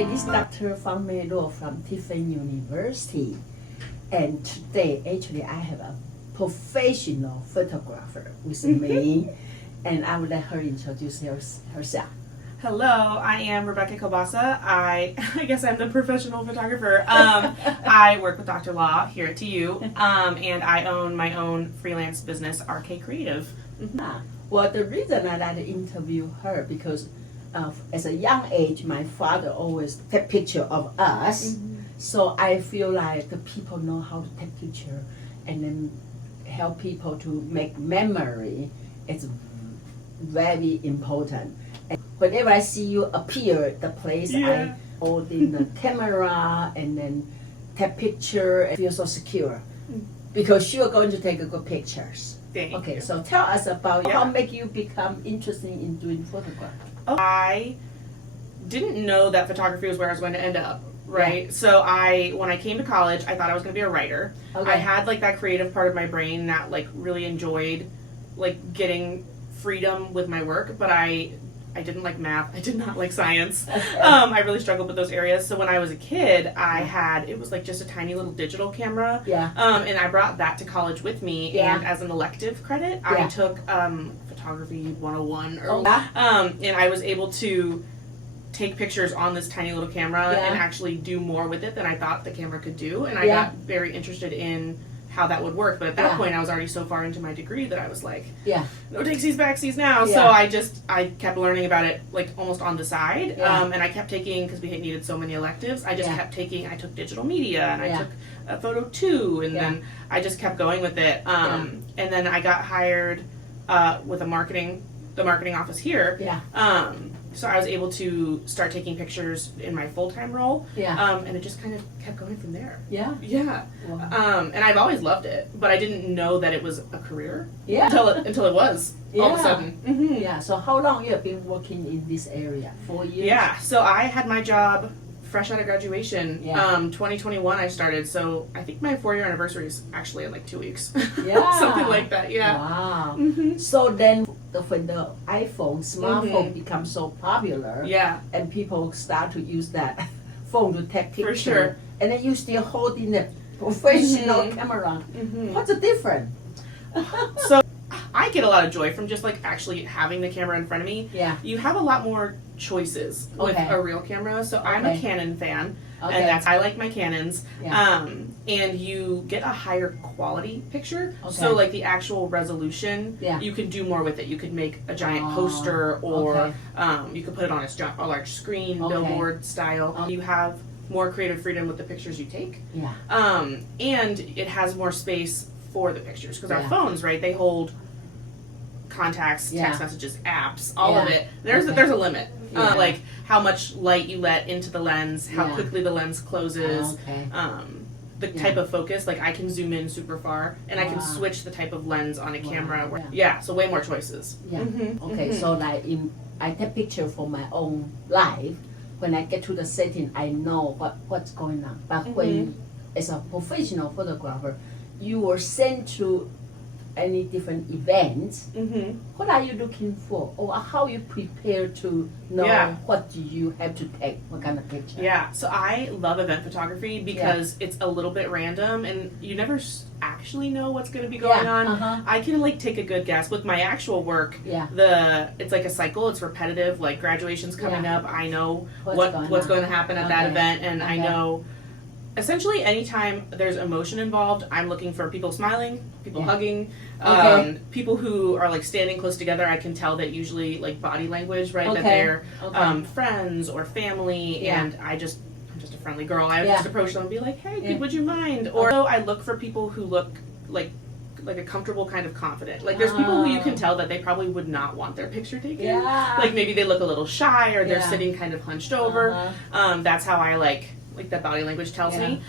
Hi, this is Dr. Fang-Mei Law from Tiffin University. And today, actually, I have a professional photographer with me. And I will let her introduce herself. Hello, I am Rebecca Kielbasa. I guess I'm the professional photographer. I work with Dr. Law here at TU, and I own my own freelance business, RK Creative. Well, the reason I like to interview her because as a young age, my father always take picture of us. So I feel like the people know how to take picture and then help people to make memory. It's very important. And whenever I see you appear at the place, I hold in the camera and then take picture and feel so secure because you're going to take good pictures. Okay, so tell us about how make you become interested in doing photography. I didn't know that photography was where I was going to end up. Right. So when I came to college, I thought I was going to be a writer. I had like that creative part of my brain that like really enjoyed like getting freedom with my work, but I didn't like math. I did not like science. I really struggled with those areas. So when I was a kid, it was like just a tiny little digital camera. And I brought that to college with me. And as an elective credit, I took photography 101 and I was able to take pictures on this tiny little camera and actually do more with it than I thought the camera could do. And I got very interested in how that would work. But at that point, I was already so far into my degree that I was like, no takesies, backsies now. So I kept learning about it like almost on the side. And I kept taking, because we needed so many electives, I took digital media and I took a photo too. And then I just kept going with it. And then I got hired with the marketing office here. So I was able to start taking pictures in my full-time role, and it just kind of kept going from there. And I've always loved it, but I didn't know that it was a career until it was all of a sudden. So how long you have been working in this area? 4 years? So I had my job fresh out of graduation. 2021 I started, so I think my 4-year anniversary is actually in like 2 weeks. Something like that. Wow. So then when the smartphone becomes so popular, and people start to use that phone to take pictures, for sure. And then you still holding a professional camera. What's the difference? So I get a lot of joy from just like actually having the camera in front of me. You have a lot more choices with a real camera. So I'm a Canon fan, and I like my Canons. And you get a higher quality picture. So like the actual resolution, you can do more with it. You could make a giant poster, or you could put it on a large screen, billboard style. You have more creative freedom with the pictures you take. And it has more space for the pictures, because our phones, right, they hold contacts, text messages, apps, all of it. There's a limit. Like how much light you let into the lens, how quickly the lens closes, the type of focus. Like I can zoom in super far, and I can switch the type of lens on a camera. So way more choices. So like I take picture for my own life. When I get to the setting, I know what's going on. But when as a professional photographer, you were sent to any different events, what are you looking for, or how you prepare to know what do you have to take, what kind of picture? So I love event photography because it's a little bit random and you never actually know what's going to be going on. I can like take a good guess with my actual work. It's like a cycle, it's repetitive, like graduation's coming up, I know what's going to happen at that event, and I know essentially anytime there's emotion involved, I'm looking for people smiling, people hugging, people who are like standing close together. I can tell that usually like body language, right, that they're friends or family, and I'm just a friendly girl. I just approach them and be like, hey, would you mind? Or I look for people who look like a comfortable kind of confident. Like there's people who you can tell that they probably would not want their picture taken. Like maybe they look a little shy, or they're sitting kind of hunched over. That's how I like that body language tells me.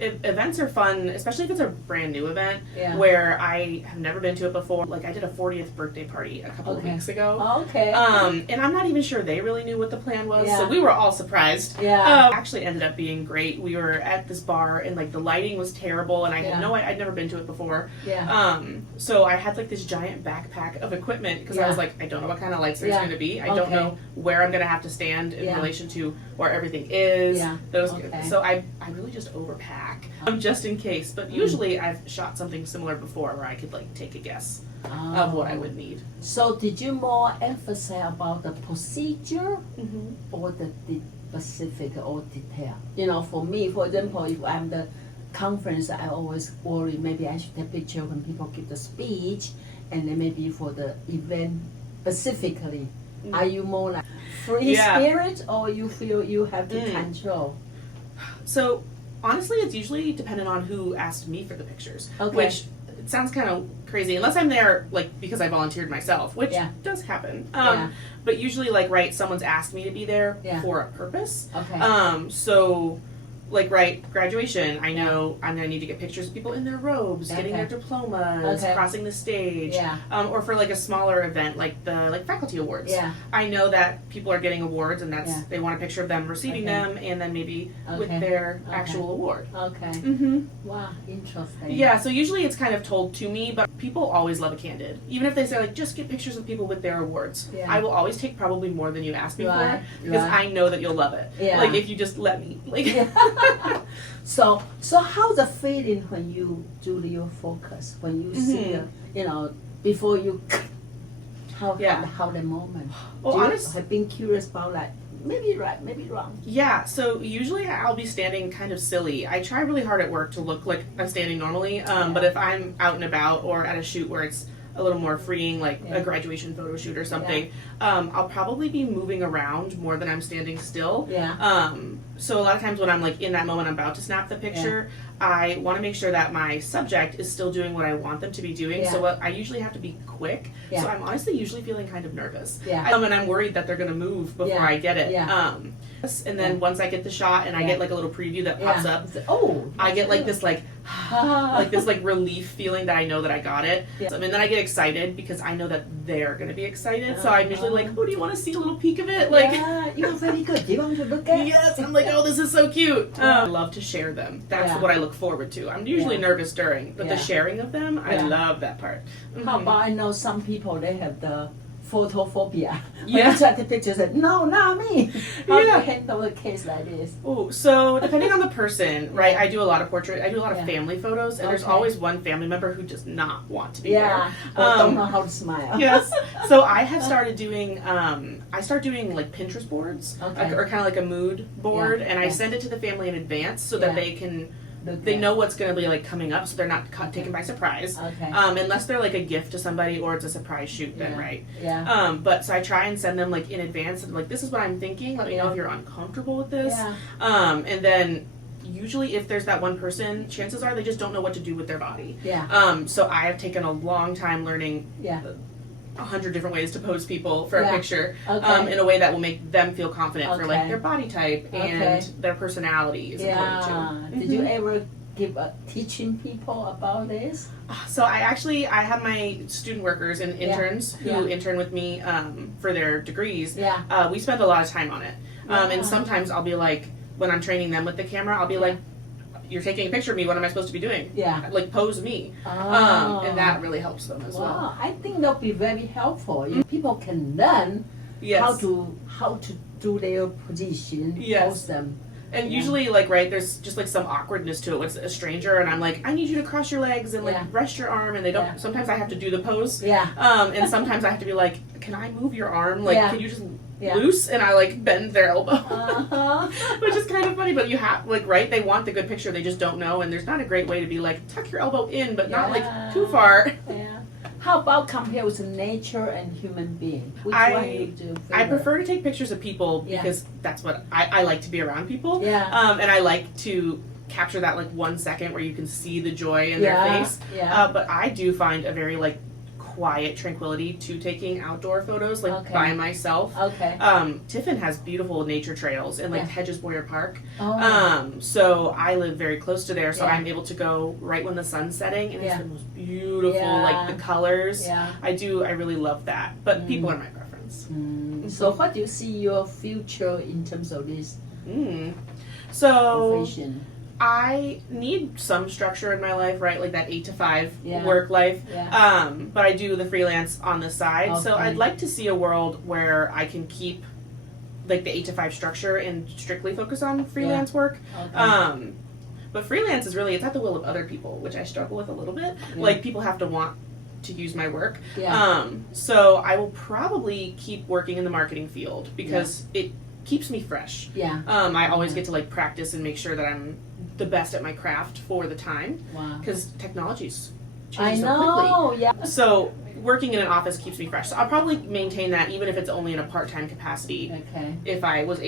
events are fun, especially if it's a brand new event Yeah. where I have never been to it before. Like I did a 40th birthday party a couple of Okay. weeks ago. Okay. And I'm not even sure they really knew what the plan was, Yeah. so we were all surprised. Yeah. Actually ended up being great. We were at this bar and like the lighting was terrible, and I Yeah. had I'd never been to it before. Yeah. So I had like this giant backpack of equipment because I Yeah. was like, I don't know what kind of lights there's Yeah. going to be. I don't Okay. know where I'm going to have to stand in Yeah. relation to where everything is. Yeah. Those. Okay. So I really just overpack just in case. But usually I've shot something similar before where I could like take a guess of what I would need. So did you more emphasize about the procedure Mm-hmm. or the specific or detail? You know, for me, for example, if I'm the conference, I always worry maybe I should take picture when people give the speech, and then maybe for the event specifically. Are you more like free Yeah. spirit, or you feel you have to control? So honestly, it's usually dependent on who asked me for the pictures, Okay. which it sounds kind of crazy unless I'm there like because I volunteered myself, which Yeah. does happen. Yeah. But usually, like someone's asked me to be there Yeah. for a purpose. Okay. So like graduation, I know I'm gonna need to get pictures of people in their robes, getting Okay. their diplomas, Okay. crossing the stage. Yeah. Or for like a smaller event like the faculty awards. Yeah. I know that people are getting awards and that's Yeah. they want a picture of them receiving Okay. them and then maybe with Okay. their Okay. actual award. Okay. Mm-hmm. Wow, interesting. Yeah, so usually it's kind of told to me, but people always love a candid. Even if they say like just get pictures of people with their awards, Yeah. I will always take probably more than you asked me Right, for because right. I know that you'll love it. Yeah. Like if you just let me. Like So how's the feeling when you do your focus, when you see, you know, before you, how the moment? Well, Do you honest- have been curious about like, maybe right, maybe wrong. Yeah, so usually I'll be standing kind of silly. I try really hard at work to look like I'm standing normally, but if I'm out and about or at a shoot where it's a little more freeing, like Yeah. a graduation photo shoot or something, I'll probably be moving around more than I'm standing still. Yeah. So a lot of times when I'm like in that moment I'm about to snap the picture, I want to make sure that my subject is still doing what I want them to be doing. Yeah. So I usually have to be quick. Yeah. So I'm honestly usually feeling kind of nervous. Yeah. And I'm worried that they're going to move before Yeah. I get it. Yeah. And then once I get the shot and I get like a little preview that pops up, It's- oh, I get like that's this like this like relief feeling that I know that I got it. Yeah. And then I get excited because I know that they're gonna be excited. So I'm usually like, oh, do you want to see a little peek of it? Like, yeah, you're very good. Do you want to look at? yes. I'm like, oh, this is so cute. I love to share them. That's Yeah. what I look forward to. I'm usually Yeah. nervous during, but the Yeah. sharing of them, I Yeah. love that part. How Mhm. about I know some people they have the photophobia. When Yeah. you try to picture, say, no, not me. How do Yeah. you handle a case like this? Oh, so depending on the person, right? I do a lot of portrait. I do a lot of Yeah. family photos, and there's Okay. always one family member who does not want to be Yeah, there. or don't know how to smile. Yes. So I have started doing. I start doing like Pinterest boards, Okay. or kind of like a mood board, Yeah, and I yeah. send it to the family in advance so that Yeah. they can. Look They at- know what's going to be like coming up, so they're not taken by surprise. Okay. Unless they're like a gift to somebody or it's a surprise shoot, then Yeah. right. Yeah. But so I try and send them like in advance and like this is what I'm thinking. Let me know Yeah. if you're uncomfortable with this. Yeah. And then usually if there's that one person, chances are they just don't know what to do with their body. Yeah. So I have taken a long time learning Yeah. 100 different ways to pose people for Yeah. a picture Okay. in a way that will make them feel confident for like Okay. their body type and Okay. their personality is important Yeah. too. Did you ever give teaching people about this? So I have my student workers and interns who Yeah. intern with me for their degrees. Yeah. We spend a lot of time on it. Yeah. And sometimes I'll be like, when I'm training them with the camera, I'll be like, you're taking a picture of me, what am I supposed to be doing? Yeah. Like pose me. Oh. And that really helps them as well. Wow, I think that'll be very helpful. People can learn Yes. how to do their position, Yes. pose them. And Yeah. usually, like, right, there's just like some awkwardness to it with a stranger, and I'm like, I need you to cross your legs and like Yeah. rest your arm, and they don't. Yeah. Sometimes I have to do the pose, Yeah. and sometimes I have to be like, can I move your arm? Like, Yeah. can you just Yeah. loose? And I like bend their elbow, Uh-huh. which is kind of funny. But you have like, right? They want the good picture, they just don't know, and there's not a great way to be like, tuck your elbow in, but not like Yeah. too far. Yeah. How about compare with nature and human being? Which I- one you do? I favor? prefer to take pictures of people Yeah. because that's what I like to be around people. Yeah. And I like to capture that like 1 second where you can see the joy in Yeah, their face. yeah. But I do find a very like quiet tranquility to taking outdoor photos, like Okay. by myself. Okay. Tiffin has beautiful nature trails in like Yeah. Hedges Boyer Park. Oh. So I live very close to there, so Yeah. I'm able to go right when the sun's setting, and Yeah. it's the most beautiful, Yeah. like the colors. Yeah. I really love that. But people are my preference. So what do you see your future in terms of this So profession? I need some structure in my life, right? Like that 8 to 5 Yeah. work life. Yeah. But I do the freelance on the side. So Okay. I'd like to see a world where I can keep like the 8 to 5 structure and strictly focus on freelance work. Okay. But freelance is really, it's at the will of other people, which I struggle with a little bit. Yeah. Like people have to want to use my work. Yeah. So I will probably keep working in the marketing field because it keeps me fresh. Yeah. I always get to like practice and make sure that I'm the best at my craft for the time Wow. because technology's I changing so quickly. know. Yeah. So working in an office keeps me fresh. So I'll probably maintain that even if it's only in a part-time capacity Okay. if I was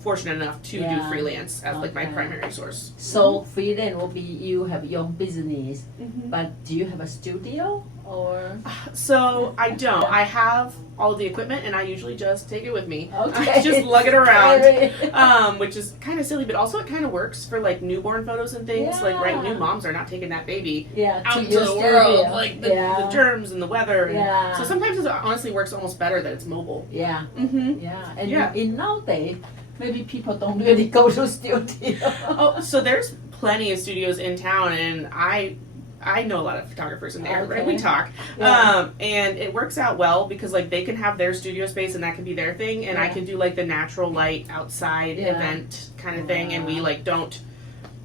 fortunate enough to do Yeah. freelance as like my Okay. primary source. So freelance will be you have your own business, Mm-hmm. but do you have a studio or? So I don't. I have all of the equipment and I usually just take it with me. Okay. I just lug it around. Scary. Which is kind of silly, but also it kind of works for like newborn photos and things. Like, right, new Yeah. moms are not taking that baby Yeah. out to into your the world, studio. like the germs and the weather. And Yeah. So sometimes it honestly works almost better that it's mobile. Yeah. Mm-hmm. Yeah. And Yeah. in nowadays, maybe people don't really go to studio. Oh, so there's plenty of studios in town, and I know a lot of photographers in there, right? Okay. We talk. Yeah. And it works out well because like they can have their studio space and that can be their thing, and I Yeah. can do like the natural light outside Yeah. event kind of thing, and we Wow. like don't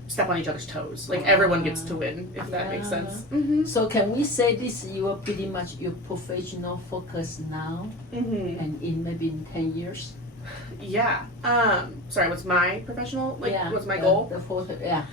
step on each other's toes. Like everyone gets to win, if that makes Yeah. sense. Mm-hmm. So can we say this you are pretty much your professional focus now Mm-hmm. and in maybe in 10 years? Yeah. Sorry, what's my professional, like, Yeah, what's my the- goal? The photo, yeah.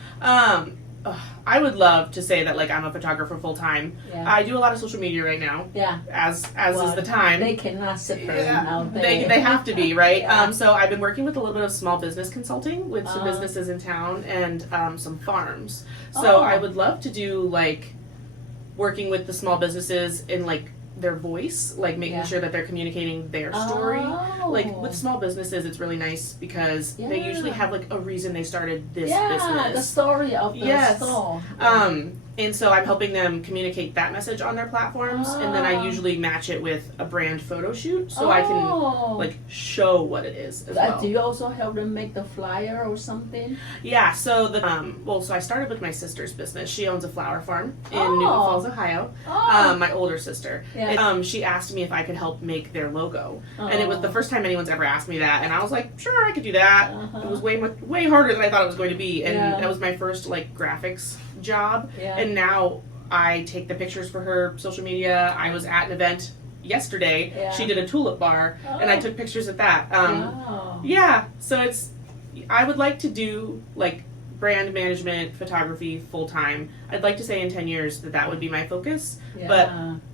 I would love to say that like I'm a photographer full time. Yeah. I do a lot of social media right now, Yeah. as Well, is the time. They cannot separate Yeah, nowadays. they have to be, right? Yeah. So I've been working with a little bit of small business consulting with some Uh-huh. businesses in town and some farms. So Oh. I would love to do like working with the small businesses in like their voice, like making Yeah. sure that they're communicating their story. Oh. Like with small businesses, it's really nice because they Yeah. usually have like a reason they started this yeah, business. the story of the Yes. store. And so I'm helping them communicate that message on their platforms, and then I Ah. usually match it with a brand photo shoot so I can Oh. like show what it is as well. Do you also help them make the flyer or something? Yeah, so so I started with my sister's business. She owns a flower farm in Oh. Newton Falls, Ohio. Oh. My older sister. Yeah. And, she asked me if I could help make their logo, and it was the Oh. first time anyone's ever asked me that, and I was like, sure, I could do that. Uh-huh. It was way harder than I thought it was going to be, and Yeah. that was my first like graphics job. Yeah. And now I take the pictures for her social media. I was at an event yesterday. Yeah. She did a tulip bar, and I Oh. took pictures at that. Oh. Yeah, so I would like to do like brand management photography full time. I'd like to say in 10 years that would be my focus, Yeah. but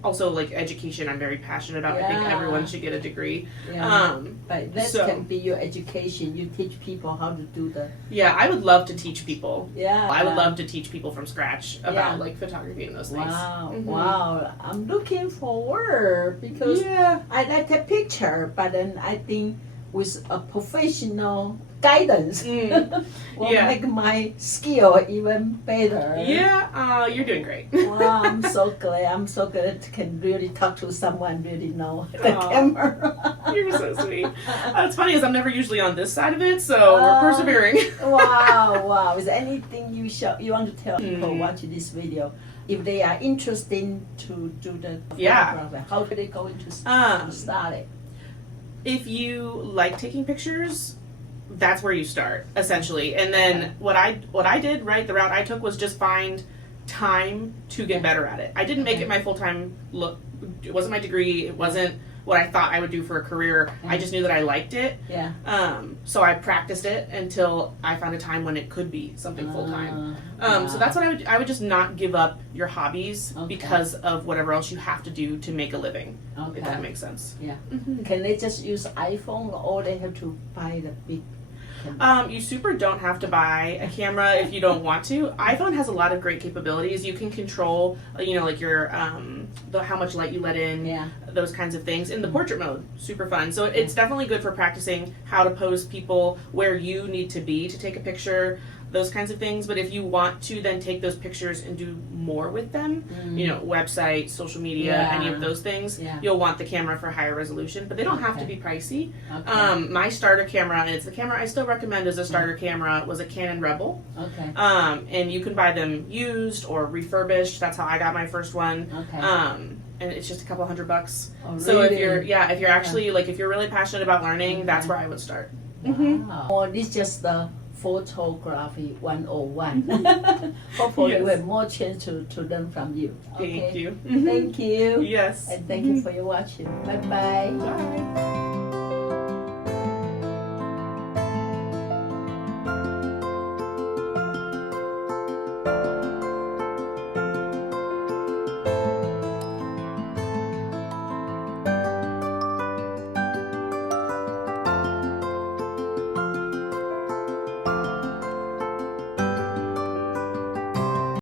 also like education I'm very passionate about. I think Yeah. everyone should get a degree. Yeah. But that so- can be your education. You teach people how to do the. Yeah, I would love to teach people. Yeah. I would love to teach people from scratch about Yeah. like photography and those things. Wow, Mhm. wow. I'm looking forward because Yeah. I like the picture, but then I think with a professional guidance will Yeah. make my skill even better. Yeah, you're doing great. Wow, I'm so glad. I'm so glad to can really talk to someone really know the Aw. camera. You're so sweet. What's funny is I'm never usually on this side of it, so we're persevering. Wow. Is there anything you want to tell people Hmm. watching this video? If they are interested to do the Yeah. photography, how do they go into Um, to start it? If you like taking pictures, that's where you start essentially. And then what I did, right, the route I took was just find time to get better at it. I didn't make Okay. it my full-time look. It wasn't my degree. It wasn't what I thought I would do for a career. I just knew that I liked it. Yeah. So I practiced it until I found a time when it could be something full-time. So that's what I would just not give up your hobbies Okay. because of whatever else you have to do to make a living, Okay. if that makes sense. Yeah. Mhm. Can they just use iPhone or they have to buy the big? You super don't have to buy a camera if you don't want to. iPhone has a lot of great capabilities. You can control, like your how much light you let in, those kinds of things in the portrait mode. Super fun. So it's definitely good for practicing how to pose people, where you need to be to take a picture, those kinds of things. But if you want to then take those pictures and do more with them, website, social media, any of those things, you'll want the camera for higher resolution, but they don't have to be pricey. My starter camera, and it's the camera I still recommend as a starter camera, was a Canon Rebel. And you can buy them used or refurbished. That's how I got my first one. And it's just a couple $100. So if you're actually if you're really passionate about learning, that's where I would start. Well, this is just the photography 101. Hopefully we have more chance to learn from you. Thank you. Thank you. Yes. And thank you for your watching. Bye-bye. Bye.